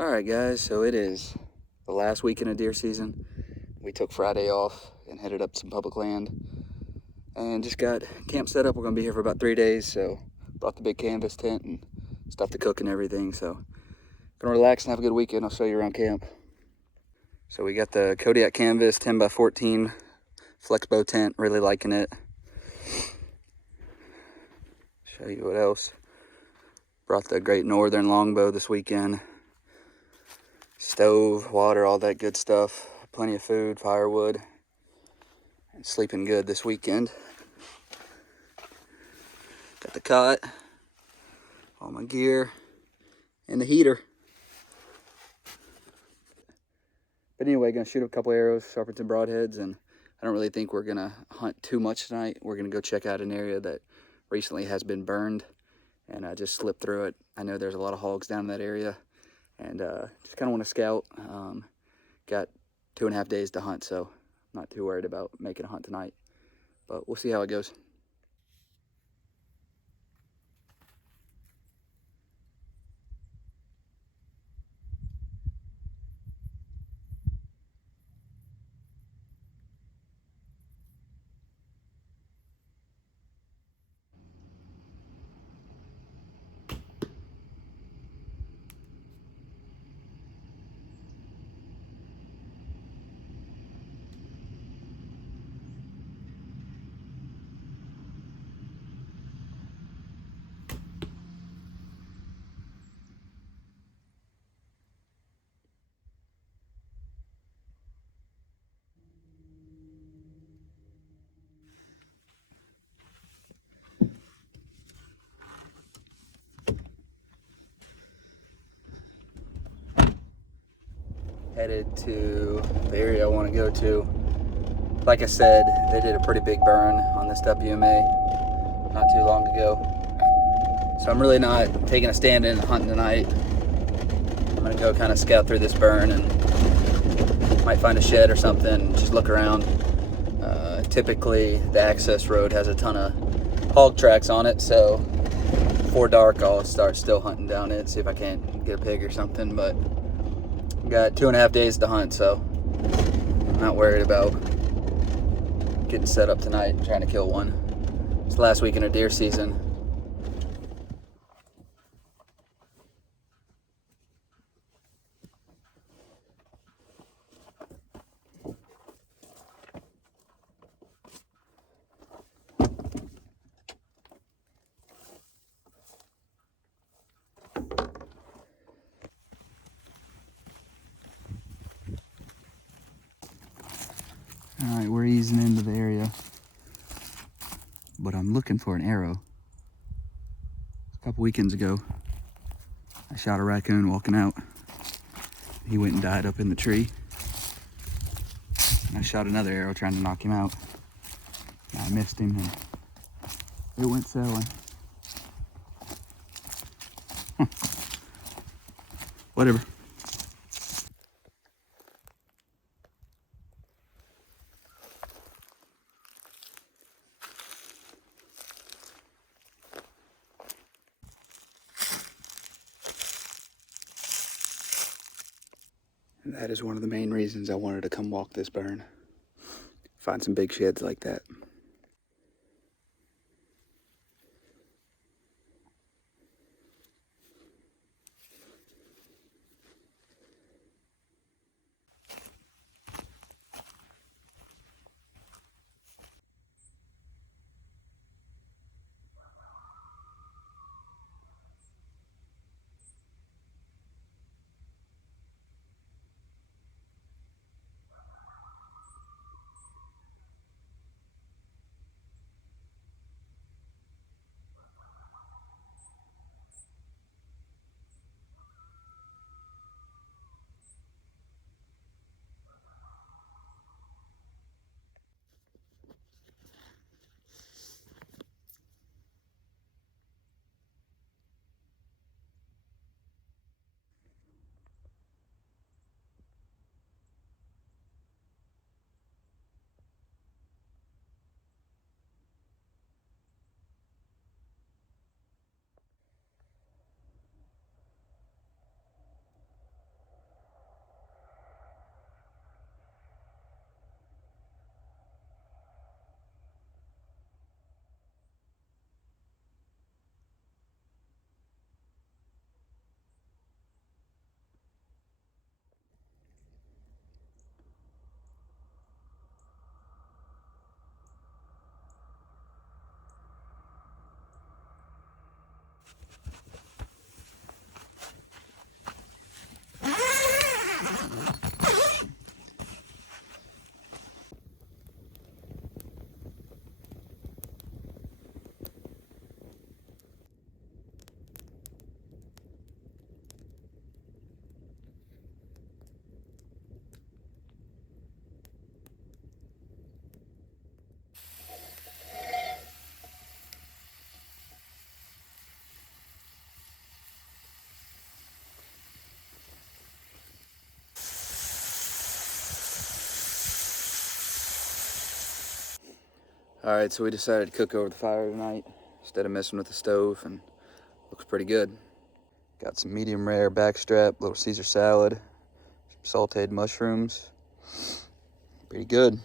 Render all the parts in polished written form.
Alright guys, so it is the last weekend of deer season. We took Friday off and headed up some public land and just got camp set up. We're gonna be here for about 3 days, so brought the big canvas tent and stuff to cook and everything. So gonna relax and have a good weekend. I'll show you around camp. So we got the Kodiak canvas 10x14 flex bow tent, really liking it. Show you what else. Brought the Great Northern longbow this weekend. Stove, water, all that good stuff. Plenty of food, firewood, and sleeping good this weekend. Got the cot, all my gear, and the heater. But anyway, gonna shoot a couple arrows, sharpen some broadheads, and I don't really think we're gonna hunt too much tonight. We're gonna go check out an area that recently has been burned, and I just slipped through it. I know there's a lot of hogs down in that area, and just kind of want to scout. Got 2.5 days to hunt, so I'm not too worried about making a hunt tonight, but we'll see how it goes. Headed to the area I want to go to. Like I said, they did a pretty big burn on this WMA not too long ago. So I'm really not taking a stand in and hunting tonight. I'm gonna go kind of scout through this burn and might find a shed or something, just look around. Typically the access road has a ton of hog tracks on it, so before dark I'll start still hunting down it, see if I can't get a pig or something. But got 2.5 days to hunt, so I'm not worried about getting set up tonight and trying to kill one. It's the last weekend of deer season. All right, we're easing into the area, but I'm looking for an arrow. A couple weekends ago, I shot a raccoon walking out. He went and died up in the tree. And I shot another arrow trying to knock him out. And I missed him and it went sailing. Whatever. And that is one of the main reasons I wanted to come walk this burn. Find some big sheds like that. All right, so we decided to cook over the fire tonight instead of messing with the stove, and looks pretty good. Got some medium rare backstrap, little Caesar salad, some sauteed mushrooms. Pretty good.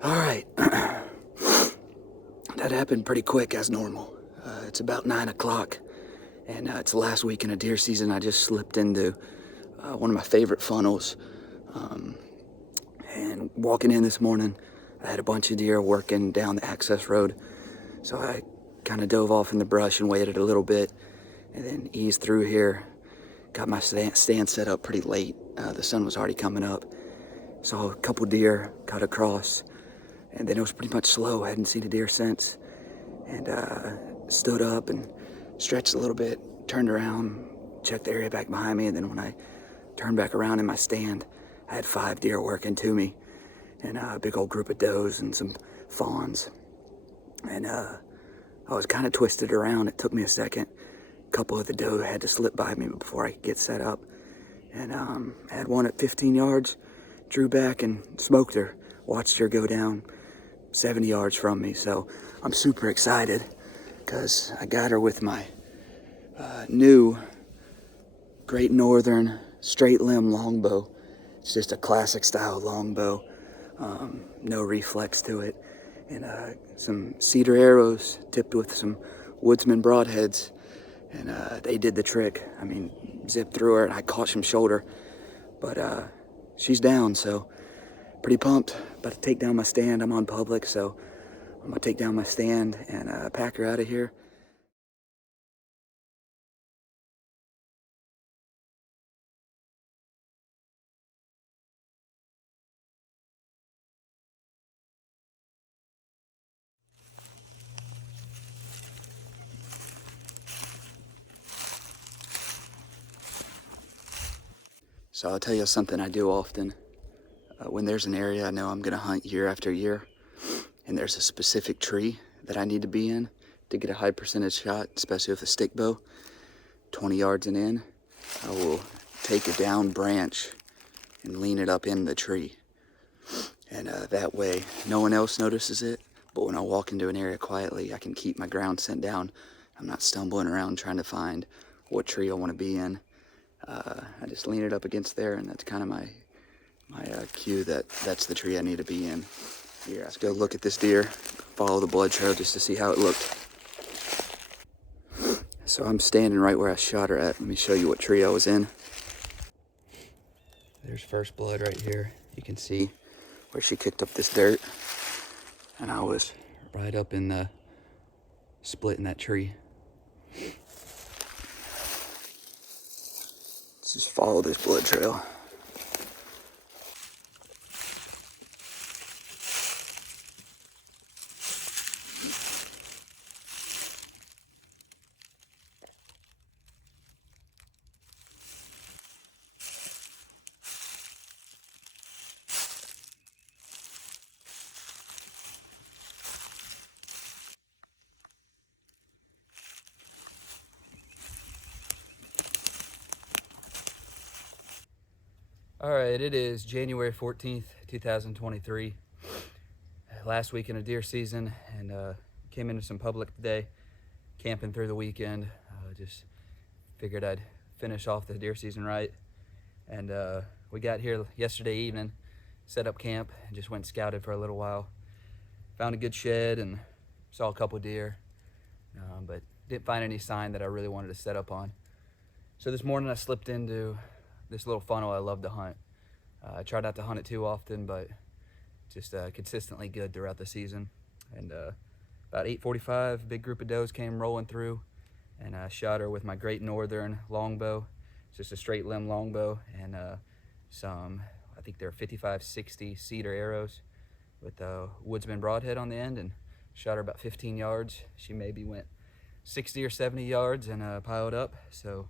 All right, that happened pretty quick as normal. It's about 9 o'clock, and it's the last weekend of deer season. I just slipped into one of my favorite funnels, and walking in this morning, I had a bunch of deer working down the access road, so I kind of dove off in the brush and waited a little bit, and then eased through here. Got my stand set up pretty late. The sun was already coming up. Saw a couple deer cut across, and then it was pretty much slow. I hadn't seen a deer since. And stood up and stretched a little bit, turned around, checked the area back behind me, and then when I turned back around in my stand, I had 5 deer working to me, and a big old group of does and some fawns. And I was kind of twisted around. It took me a second. A couple of the doe had to slip by me before I could get set up. And I had one at 15 yards, drew back and smoked her, watched her go down 70 yards from me. So I'm super excited because I got her with my new Great Northern straight limb longbow. It's just a classic style longbow, no reflex to it, and some cedar arrows tipped with some Woodsman broadheads, and they did the trick. I mean, zipped through her, and I caught some shoulder, but she's down, so pretty pumped. About to take down my stand. I'm on public, so I'm gonna take down my stand and pack her out of here. So I'll tell you something I do often. When there's an area I know I'm gonna hunt year after year, and there's a specific tree that I need to be in to get a high percentage shot, especially with a stick bow, 20 yards and in, I will take a down branch and lean it up in the tree. And that way, no one else notices it, but when I walk into an area quietly, I can keep my ground scent down. I'm not stumbling around trying to find what tree I want to be in. I just lean it up against there, and that's kind of my cue that that's the tree I need to be in. Here, let's go look at this deer, follow the blood trail just to see how it looked. So I'm standing right where I shot her at. Let me show you what tree I was in. There's first blood right here. You can see where she kicked up this dirt. And I was right up in the split in that tree. Let's just follow this blood trail. All right, it is January 14th, 2023. Last week in a deer season, and came into some public today, camping through the weekend. Just figured I'd finish off the deer season right. And we got here yesterday evening, set up camp, and just went scouted for a little while. Found a good shed and saw a couple deer, but didn't find any sign that I really wanted to set up on. So this morning I slipped into this little funnel I love to hunt. I try not to hunt it too often, but just consistently good throughout the season. And about 8:45, big group of does came rolling through, and I shot her with my Great Northern longbow. It's just a straight limb longbow, and some, I think they're 55-60 cedar arrows with a Woodsman broadhead on the end, and shot her about 15 yards. She maybe went 60 or 70 yards and piled up. So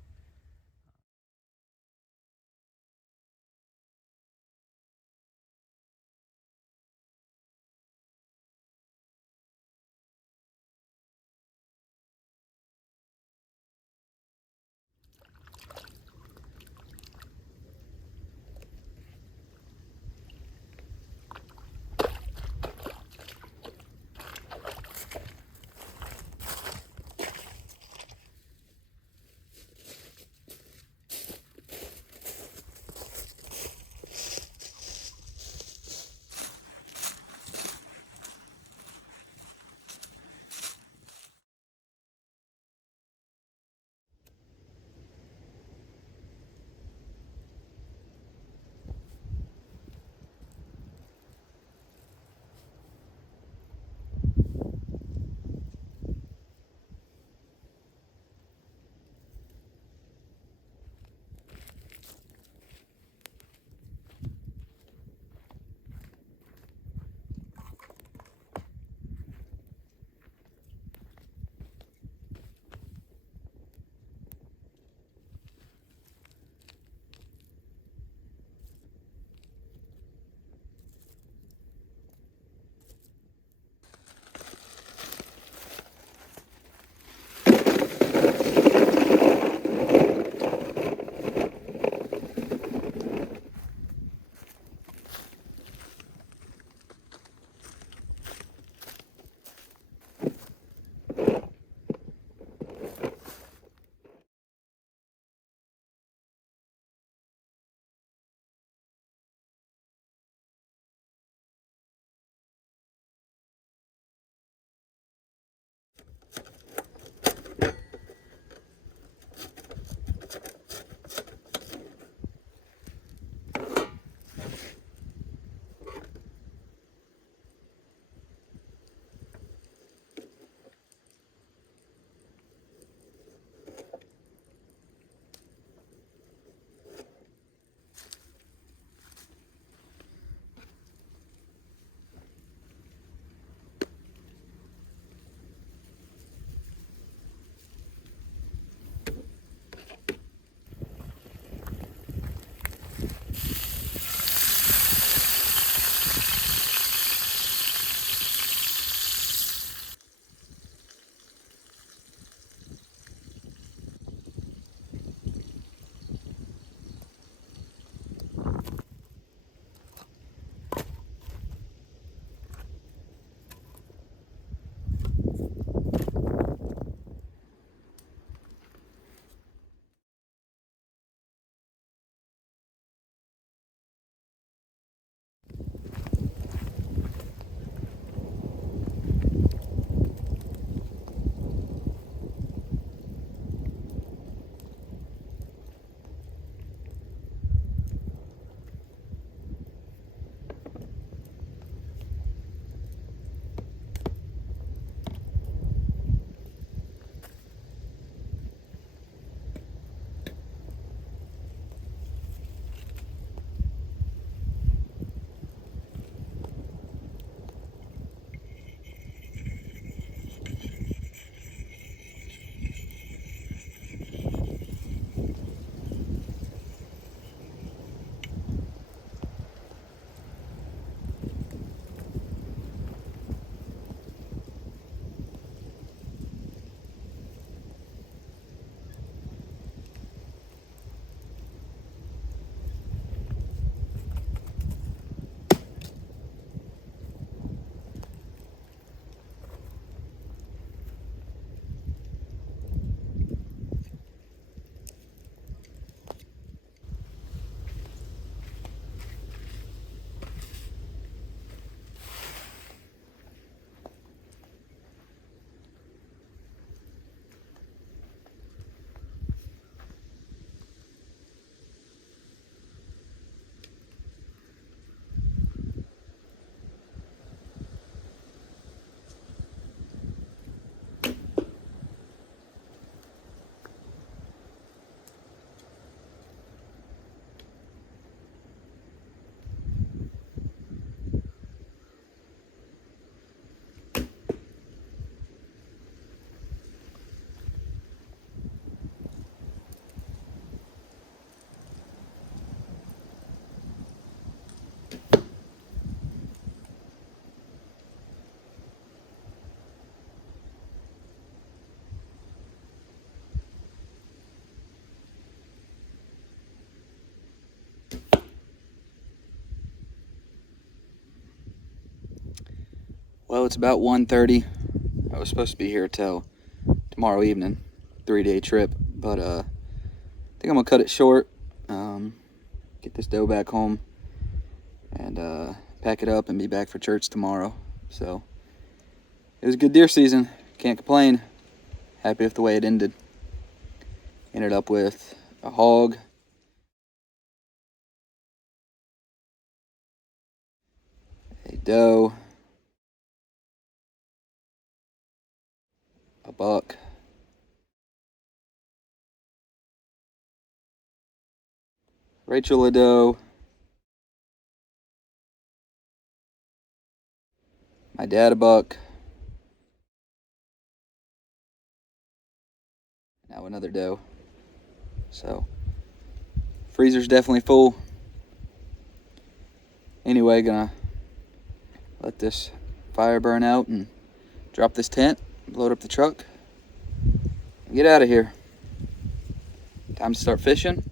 Well, it's about 1:30. I was supposed to be here till tomorrow evening, 3-day trip, but I think I'm gonna cut it short, get this doe back home, and pack it up and be back for church tomorrow. So it was a good deer season, can't complain. Happy with the way it ended. Ended up with a hog, a doe, a buck, Rachel a doe, my dad a buck, now another doe. So freezer's definitely full. Anyway, gonna let this fire burn out and drop this tent, load up the truck, and get out of here. Time to start fishing.